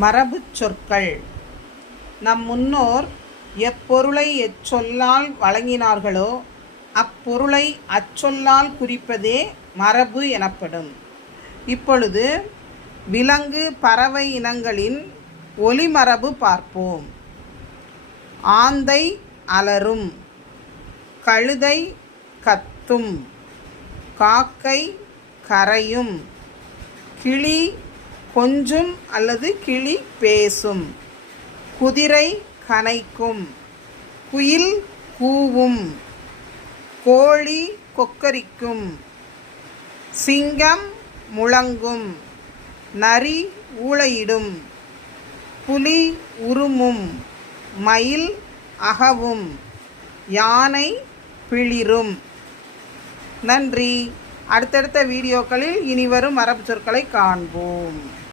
மரபுச் சொற்கள். நம் முன்னோர் எப்பொருளை எச்சொல்லால் வழங்கினார்களோ அப்பொருளை அச்சொல்லால் குறிப்பதே மரபு எனப்படும். இப்பொழுது விலங்கு பறவை இனங்களின் ஒலிமரபு பார்ப்போம். ஆந்தை அலறும், கழுதை கத்தும், காக்கை கரையும், கிளி கொஞ்சும் அல்லது கிளி பேசும், குதிரை கனைக்கும், குயில் கூவும், கோழி கொக்கரிக்கும், சிங்கம் முழங்கும், நரி ஊளையிடும், புலி உருமும், மயில் அகவும், யானை பிளிரும். நன்றி. அடுத்தடுத்த வீடியோக்களில் இனிவரும் மரபு சொற்களை காண்போம்.